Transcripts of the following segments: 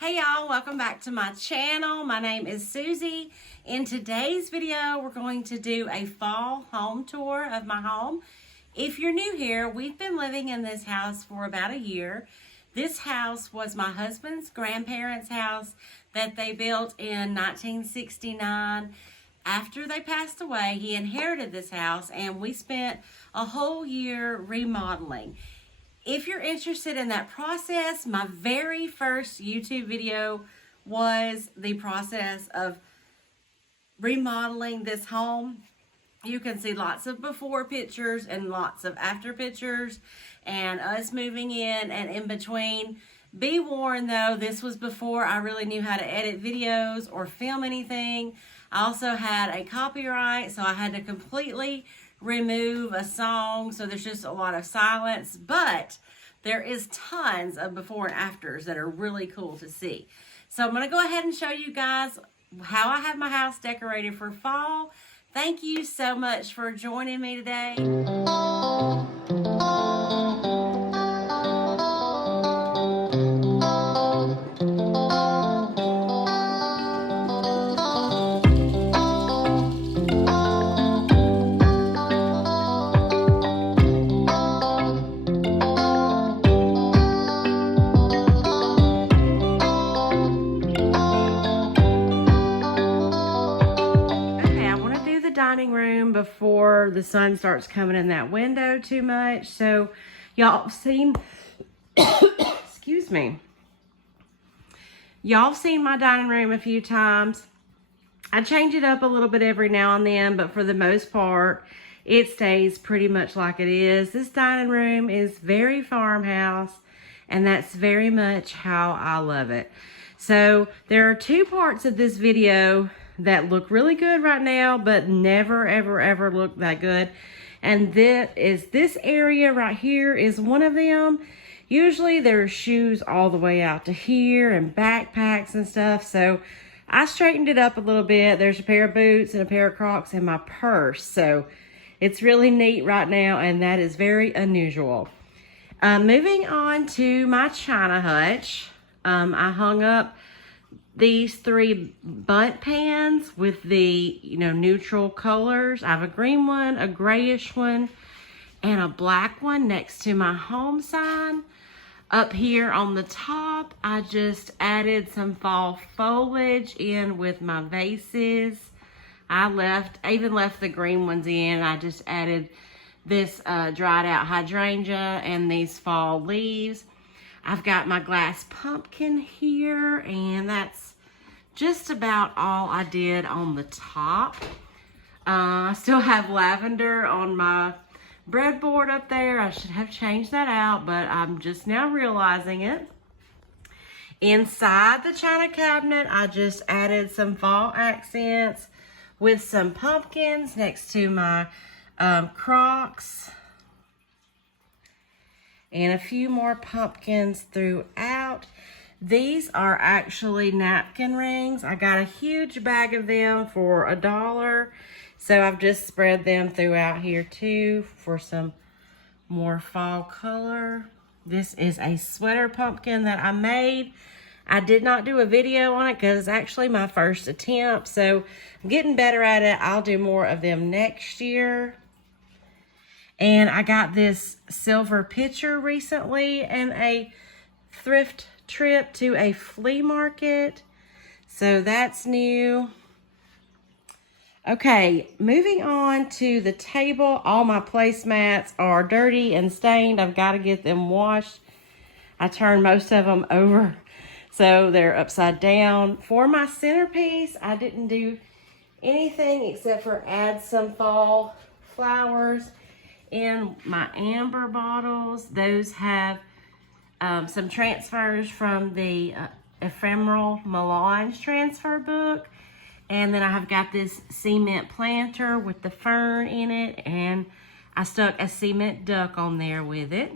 Hey y'all, welcome back to my channel. My name is Susie. In today's video, we're going to do a fall home tour of my home. If you're new here, we've been living in this house for about a year. This house was my husband's grandparents' house that they built in 1969. After they passed away, he inherited this house and we spent a whole year remodeling. If you're interested in that process, my very first YouTube video was the process of remodeling this home. You can see lots of before pictures and lots of after pictures and us moving in and in between. Be warned though, this was before I really knew how to edit videos or film anything. I also had a copyright, so I had to completely remove a song, so there's just a lot of silence, but there is tons of before and afters that are really cool to see. So I'm going to go ahead and show you guys how I have my house decorated for fall. Thank you so much for joining me today. Dining room before the sun starts coming in that window too much. So y'all seen excuse me, y'all seen my dining room a few times. I change it up a little bit every now and then, but for the most part it stays pretty much like it is. This dining room is very farmhouse, and that's very much how I love it. So there are two parts of this video that look really good right now, but never, ever, ever look that good. And this area right here is one of them. Usually there's shoes all the way out to here and backpacks and stuff. So I straightened it up a little bit. There's a pair of boots and a pair of Crocs in my purse. So it's really neat right now, and that is very unusual. Moving on to my china hutch. I hung up these three bunt pans with the, neutral colors. I have a green one, a grayish one, and a black one next to my home sign. Up here on the top, I just added some fall foliage in with my vases. I even left the green ones in. I just added this dried out hydrangea and these fall leaves. I've got my glass pumpkin here, and that's just about all I did on the top. I still have lavender on my breadboard up there. I should have changed that out, but I'm just now realizing it. Inside the china cabinet, I just added some fall accents with some pumpkins next to my Crocs. And a few more pumpkins throughout. These are actually napkin rings. I got a huge bag of them for $1. So I've just spread them throughout here too for some more fall color. This is a sweater pumpkin that I made. I did not do a video on it because it's actually my first attempt. So I'm getting better at it. I'll do more of them next year. And I got this silver pitcher recently in a thrift trip to a flea market. So that's new. Okay, moving on to the table. All my placemats are dirty and stained. I've got to get them washed. I turned most of them over, so they're upside down. For my centerpiece, I didn't do anything except for add some fall flowers in my amber bottles. Those have some transfers from the Ephemeral Melange transfer book. And then I have got this cement planter with the fern in it, and I stuck a cement duck on there with it.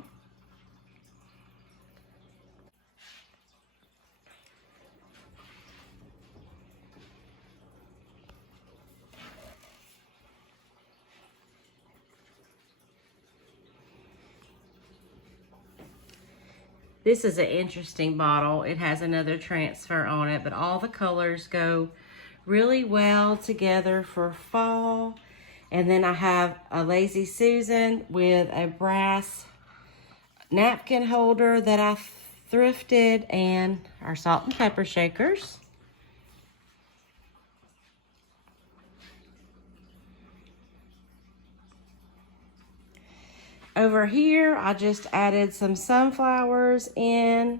This is an interesting bottle. It has another transfer on it, but all the colors go really well together for fall. And then I have a Lazy Susan with a brass napkin holder that I thrifted, and our salt and pepper shakers. Over here, I just added some sunflowers in.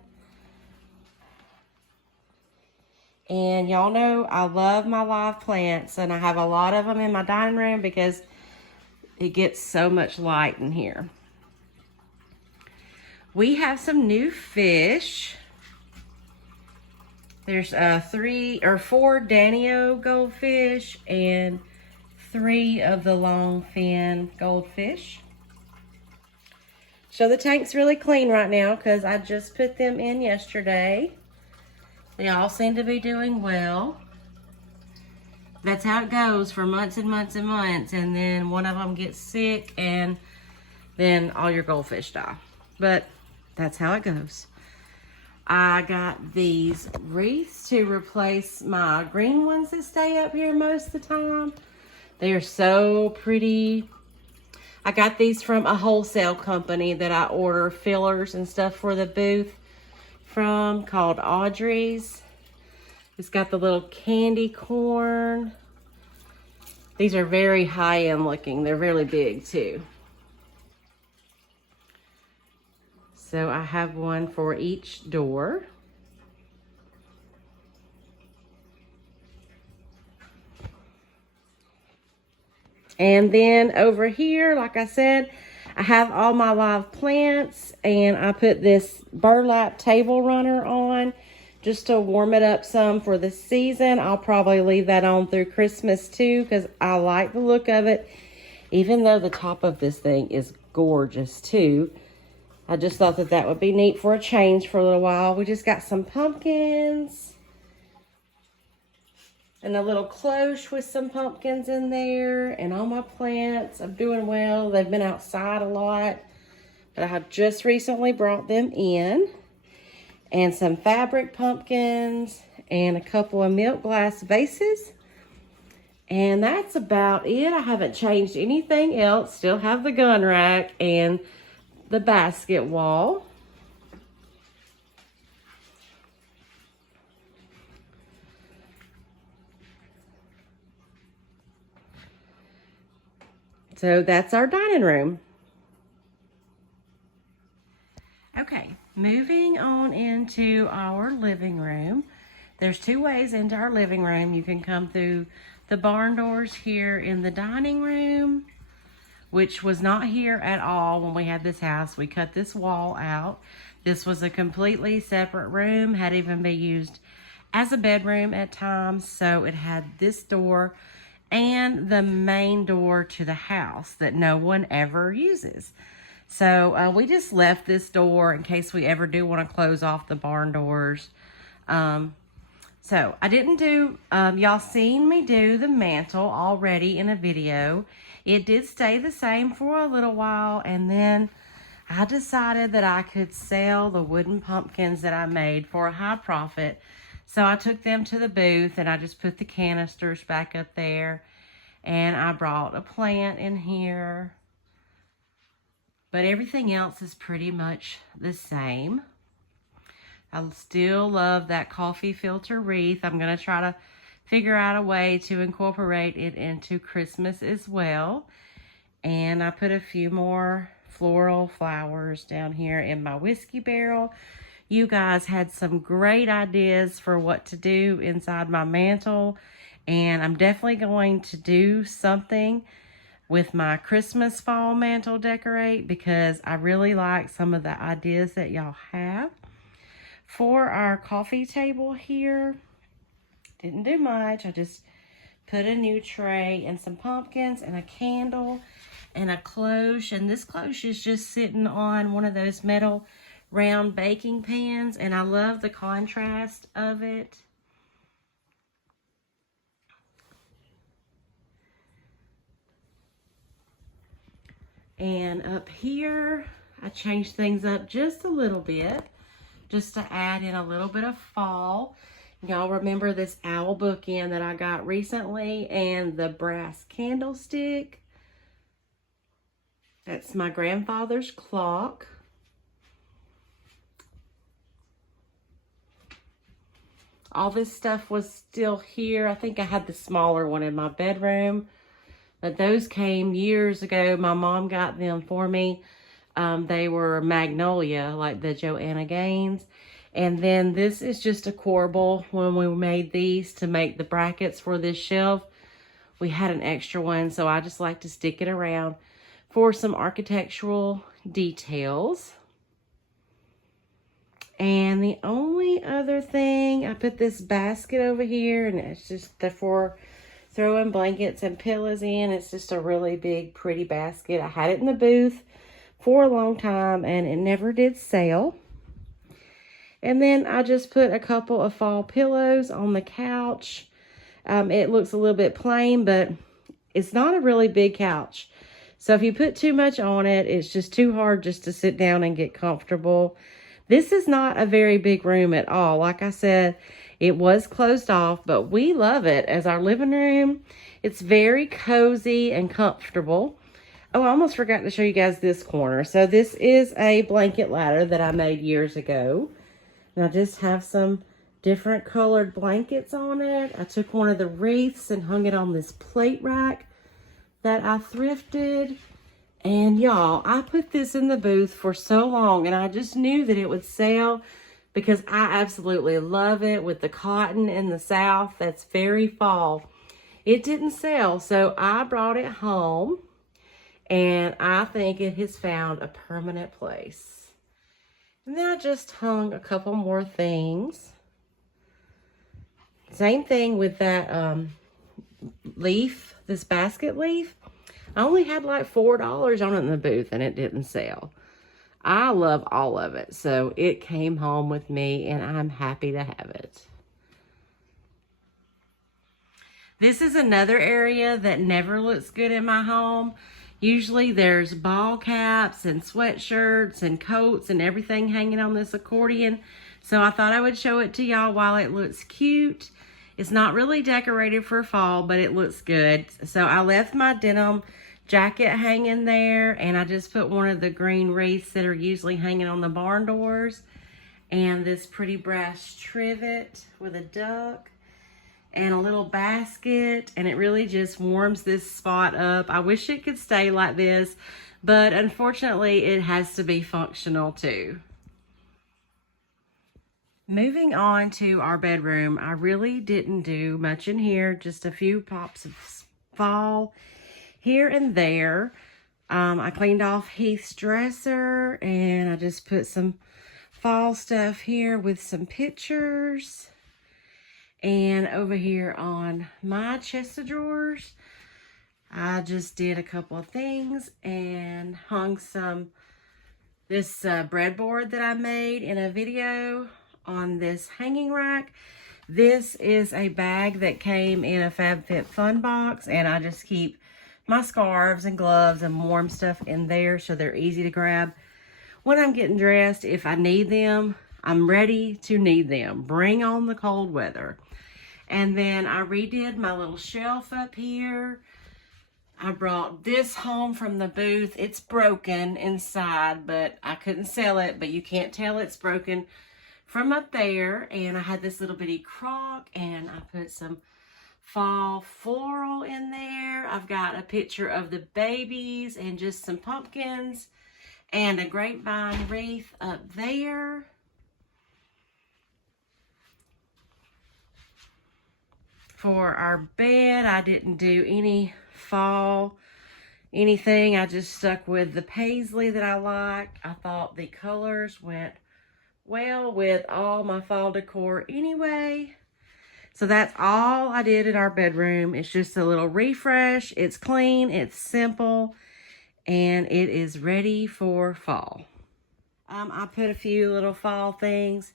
And y'all know I love my live plants, and I have a lot of them in my dining room because it gets so much light in here. We have some new fish. There's 3 or 4 Danio goldfish and 3 of the long fin goldfish. So the tank's really clean right now because I just put them in yesterday. They all seem to be doing well. That's how it goes for months and months and months, and then one of them gets sick and then all your goldfish die. But that's how it goes. I got these wreaths to replace my green ones that stay up here most of the time. They are so pretty. I got these from a wholesale company that I order fillers and stuff for the booth from, called Audrey's. It's got the little candy corn. These are very high-end looking. They're really big too. So I have one for each door. And then over here, like I said, I have all my live plants, and I put this burlap table runner on just to warm it up some for the season. I'll probably leave that on through Christmas too because I like the look of it, even though the top of this thing is gorgeous too. I just thought that that would be neat for a change for a little while. We just got some pumpkins and a little cloche with some pumpkins in there, and all my plants are doing well. They've been outside a lot, but I have just recently brought them in. And some fabric pumpkins and a couple of milk glass vases. And that's about it. I haven't changed anything else. Still have the gun rack and the basket wall. So that's our dining room. Okay, moving on into our living room. There's 2 ways into our living room. You can come through the barn doors here in the dining room, which was not here at all when we had this house. We cut this wall out. This was a completely separate room, had even been used as a bedroom at times. So it had this door and the main door to the house that no one ever uses. So we just left this door in case we ever do want to close off the barn doors. So I didn't do, y'all seen me do the mantle already in a video. It did stay the same for a little while, and then I decided that I could sell the wooden pumpkins that I made for a high profit. So I took them to the booth and I just put the canisters back up there, and I brought a plant in here. But everything else is pretty much the same. I still love that coffee filter wreath. I'm going to try to figure out a way to incorporate it into Christmas as well. And I put a few more floral flowers down here in my whiskey barrel. You guys had some great ideas for what to do inside my mantle. And I'm definitely going to do something with my Christmas fall mantle decorate because I really like some of the ideas that y'all have. For our coffee table here, didn't do much. I just put a new tray and some pumpkins and a candle and a cloche. And this cloche is just sitting on one of those metal round baking pans, and I love the contrast of it. And up here, I changed things up just a little bit. just to add in a little bit of fall. Y'all remember this owl bookend that I got recently and the brass candlestick. That's my grandfather's clock. All this stuff was still here. I think I had the smaller one in my bedroom, but those came years ago. My mom got them for me. They were magnolia, like the Joanna Gaines. And then this is just a corbel. When we made these to make the brackets for this shelf, we had an extra one, so I just like to stick it around for some architectural details. And the only other thing, I put this basket over here, and it's just for throwing blankets and pillows in. It's just a really big, pretty basket. I had it in the booth for a long time, and it never did sell. And then I just put a couple of fall pillows on the couch. It looks a little bit plain, but it's not a really big couch. So if you put too much on it, it's just too hard just to sit down and get comfortable. This is not a very big room at all. Like I said, it was closed off, but we love it as our living room. It's very cozy and comfortable. Oh, I almost forgot to show you guys this corner. So this is a blanket ladder that I made years ago. And I just have some different colored blankets on it. I took one of the wreaths and hung it on this plate rack that I thrifted. And y'all, I put this in the booth for so long, and I just knew that it would sell because I absolutely love it with the cotton in the South. That's very fall. It didn't sell, so I brought it home, and I think it has found a permanent place. And then I just hung a couple more things. Same thing with that leaf, this basket leaf. I only had like $4 on it in the booth, and it didn't sell. I love all of it, so it came home with me, and I'm happy to have it. This is another area that never looks good in my home. Usually there's ball caps and sweatshirts and coats and everything hanging on this accordion. So I thought I would show it to y'all while it looks cute. It's not really decorated for fall, but it looks good. So I left my denim jacket hanging there, and I just put one of the green wreaths that are usually hanging on the barn doors, and this pretty brass trivet with a duck and a little basket, and it really just warms this spot up. I wish it could stay like this, but unfortunately it has to be functional too. Moving on to our bedroom, I really didn't do much in here, just a few pops of fall here and there. I cleaned off Heath's dresser, and I just put some fall stuff here with some pictures. And over here on my chest of drawers, I just did a couple of things and hung this breadboard that I made in a video on this hanging rack. This is a bag that came in a FabFitFun box, and I just keep my scarves and gloves and warm stuff in there so they're easy to grab when I'm getting dressed. If I need them, I'm ready to need them. Bring on the cold weather. And then I redid my little shelf up here. I brought this home from the booth. It's broken inside, but I couldn't sell it, but you can't tell it's broken from up there. And I had this little bitty crock, and I put some fall floral in there. I've got a picture of the babies and just some pumpkins and a grapevine wreath up there. For our bed, I didn't do any fall anything. I just stuck with the paisley that I like. I thought the colors went well with all my fall decor anyway. So that's all I did in our bedroom. It's just a little refresh. It's clean, it's simple, and it is ready for fall. I put a few little fall things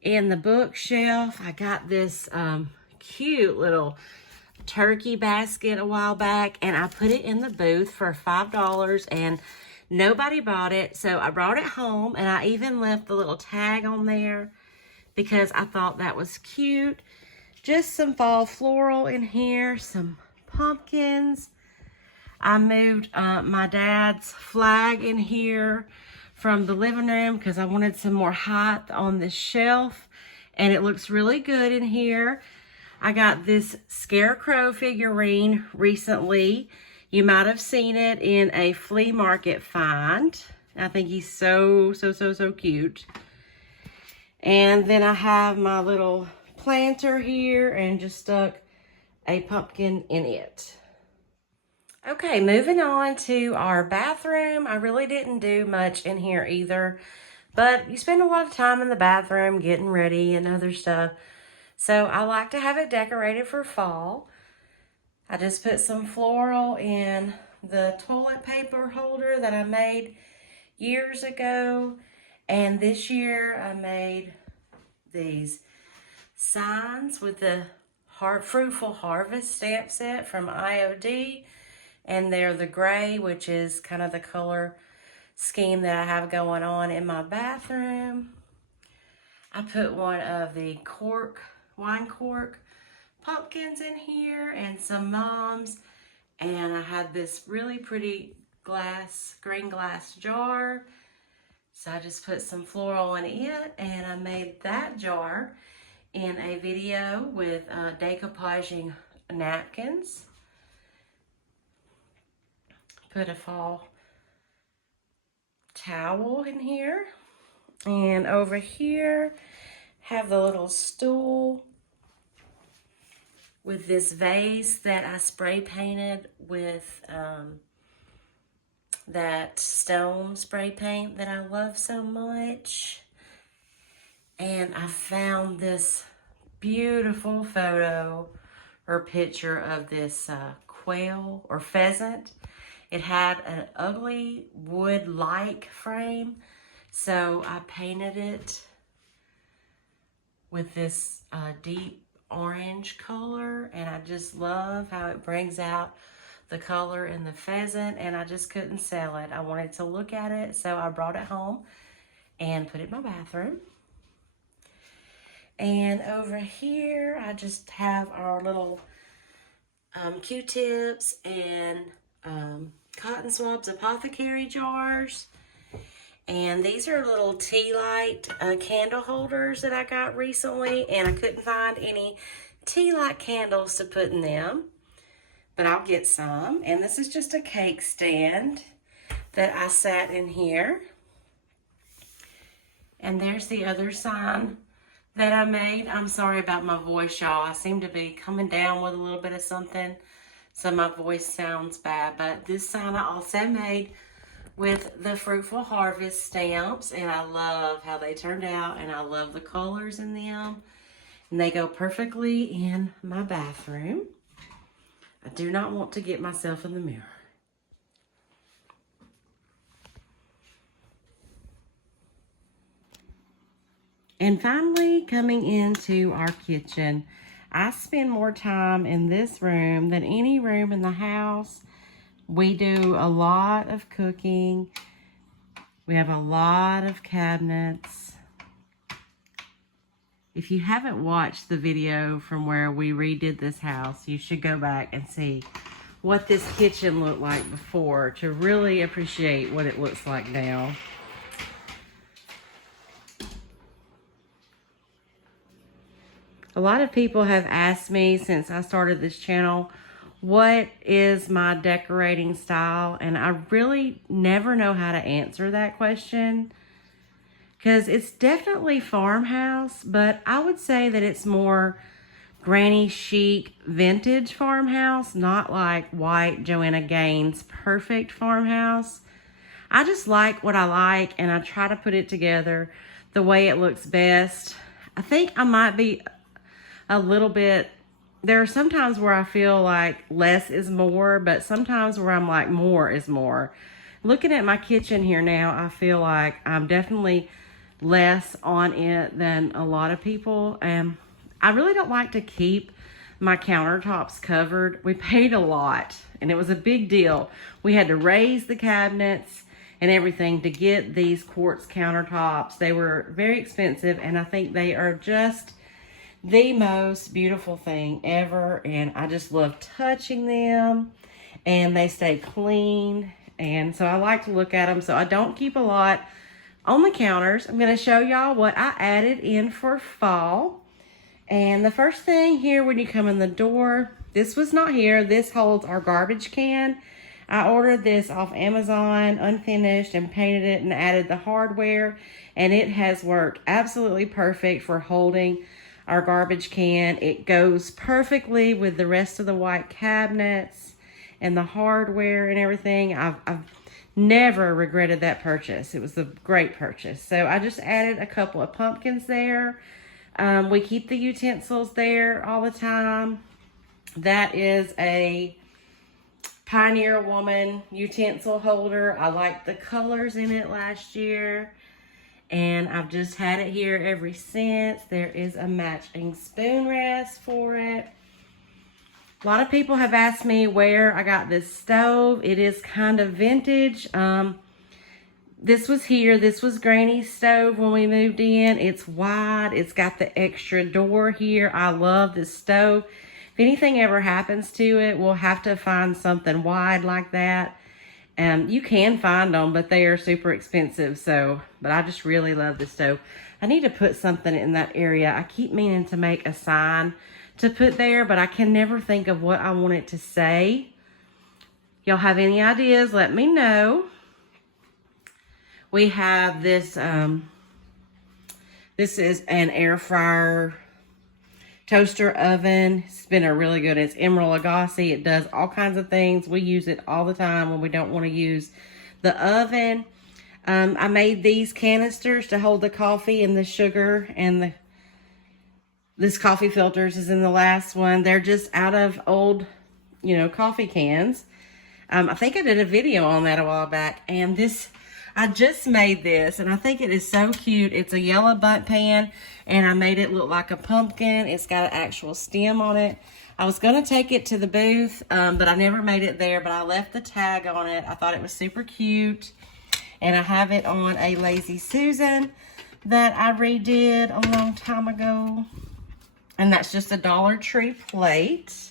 in the bookshelf. I got this cute little turkey basket a while back, and I put it in the booth for $5, and Nobody bought it, so I brought it home, and I even left the little tag on there because I thought that was cute. Just some fall floral in here, some pumpkins. I moved my dad's flag in here from the living room because I wanted some more height on this shelf, and it looks really good in here. I got this scarecrow figurine recently. You might have seen it in a flea market find. I think he's so cute. And then I have my little planter here and just stuck a pumpkin in it. Okay, moving on to our bathroom. I really didn't do much in here either, but you spend a lot of time in the bathroom getting ready and other stuff. So I like to have it decorated for fall. I just put some floral in the toilet paper holder that I made years ago. And this year I made these signs with the Fruitful Harvest stamp set from IOD. And they're the gray, which is kind of the color scheme that I have going on in my bathroom. I put one of the wine cork pumpkins in here and some mums, and I had this really pretty green glass jar, so I just put some floral in it, and I made that jar in a video with decoupaging napkins. Put a fall towel in here, and over here have the little stool with this vase that I spray painted with that stone spray paint that I love so much. And I found this beautiful photo or picture of this quail or pheasant. It had an ugly wood-like frame, so I painted it with this deep orange color, and I just love how it brings out the color in the pheasant, and I just couldn't sell it. I wanted to look at it, so I brought it home and put it in my bathroom. And over here, I just have our little Q-tips and cotton swabs apothecary jars. And these are little tea light candle holders that I got recently, and I couldn't find any tea light candles to put in them, but I'll get some. And this is just a cake stand that I sat in here. And there's the other sign that I made. I'm sorry about my voice, y'all. I seem to be coming down with a little bit of something, so my voice sounds bad. But this sign I also made with the Fruitful Harvest stamps, and I love how they turned out, and I love the colors in them, and they go perfectly in my bathroom. I do not want to get myself in the mirror. And finally, coming into our kitchen, I spend more time in this room than any room in the house. We do a lot of cooking. We have a lot of cabinets. If you haven't watched the video from where we redid this house, you should go back and see what this kitchen looked like before to really appreciate what it looks like now. A lot of people have asked me since I started this channel, what is my decorating style? And I really never know how to answer that question, because it's definitely farmhouse, but I would say that it's more granny chic vintage farmhouse, not like white Joanna Gaines perfect farmhouse. I just like what I like, and I try to put it together the way it looks best. I think I might be a little bit, there are sometimes where I feel like less is more, but sometimes where I'm like more is more. Looking at my kitchen here now, I feel like I'm definitely less on it than a lot of people. And I really don't like to keep my countertops covered. We paid a lot, and it was a big deal. We had to raise the cabinets, and everything to get these quartz countertops. They were very expensive, and I think they are just the most beautiful thing ever, and I just love touching them, and they stay clean, and so I like to look at them. So I don't keep a lot on the counters. I'm going to show y'all what I added in for fall. And the first thing here when you come in the door, this was not here. This holds our garbage can. I ordered this off Amazon, unfinished, and painted it and added the hardware. And it has worked absolutely perfect for holding our garbage can. It goes perfectly with the rest of the white cabinets and the hardware and everything. I've never regretted that purchase. It was a great purchase. So I just added a couple of pumpkins there. We keep the utensils there all the time. That is a Pioneer Woman utensil holder. I liked the colors in it last year, and I've just had it here ever since. There is a matching spoon rest for it. A lot of people have asked me where I got this stove. It is kind of vintage. This was here. This was Granny's stove when we moved in. It's wide. It's got the extra door here. I love this stove. If anything ever happens to it, we'll have to find something wide like that. You can find them, but they are super expensive. But I just really love this stove. I need to put something in that area. I keep meaning to make a sign to put there, but I can never think of what I want it to say. Y'all have any ideas? Let me know. We have this, this is an air fryer toaster oven. It's been a really good, it's Emerald Lagasse. It does all kinds of things. We use it all the time when we don't want to use the oven. I made these canisters to hold the coffee and the sugar, and this coffee filters is in the last one. They're just out of old, coffee cans. I think I did a video on that a while back, and I just made this, and I think it is so cute. It's a yellow bundt pan, and I made it look like a pumpkin. It's got an actual stem on it. I was going to take it to the booth, but I never made it there, but I left the tag on it. I thought it was super cute, and I have it on a Lazy Susan that I redid a long time ago, and that's just a Dollar Tree plate.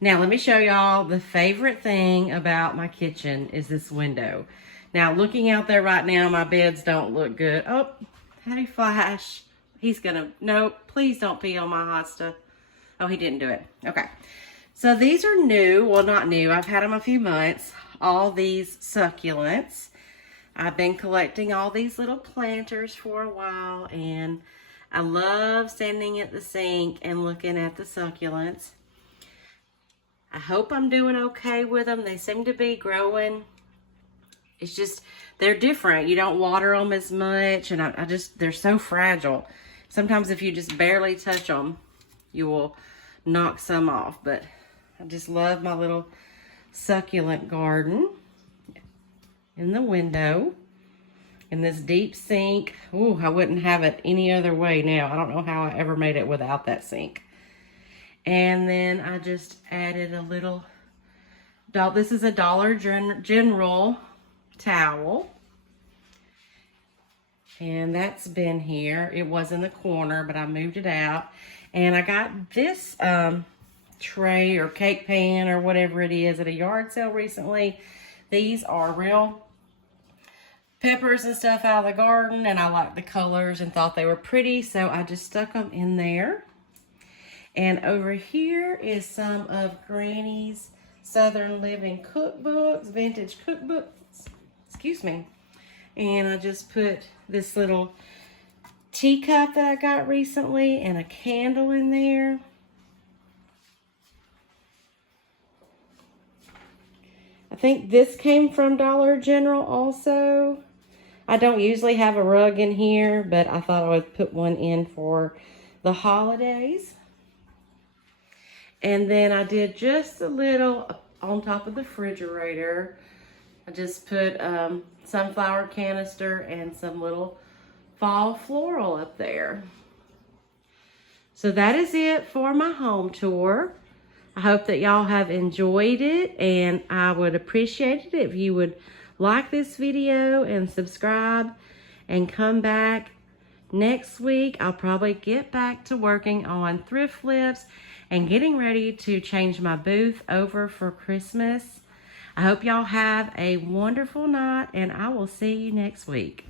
Now, let me show y'all the favorite thing about my kitchen is this window. Now, looking out there right now, my beds don't look good. Oh, hey, Flash. He's gonna, nope, please don't pee on my hosta. Oh, he didn't do it. Okay. So these are new. Well, not new. I've had them a few months. All these succulents. I've been collecting all these little planters for a while, and I love standing at the sink and looking at the succulents. I hope I'm doing okay with them. They seem to be growing. It's just, they're different. You don't water them as much, and they're so fragile. Sometimes if you just barely touch them, you will knock some off. But I just love my little succulent garden in the window. And this deep sink. Ooh, I wouldn't have it any other way now. I don't know how I ever made it without that sink. And then I just added a little, this is a Dollar General towel, and that's been here. It was in the corner, but I moved it out, and I got this tray or cake pan or whatever it is at a yard sale recently. These are real peppers and stuff out of the garden, and I liked the colors and thought they were pretty, so I just stuck them in there. And over here is some of Granny's Southern Living cookbooks, vintage cookbooks. Excuse me. And I just put this little teacup that I got recently and a candle in there. I think this came from Dollar General also. I don't usually have a rug in here, but I thought I would put one in for the holidays. And then I did just a little on top of the refrigerator. I just put sunflower canister and some little fall floral up there. So that is it for my home tour. I hope that y'all have enjoyed it, and I would appreciate it if you would like this video and subscribe and come back next week. I'll probably get back to working on thrift flips and getting ready to change my booth over for Christmas. I hope y'all have a wonderful night, and I will see you next week.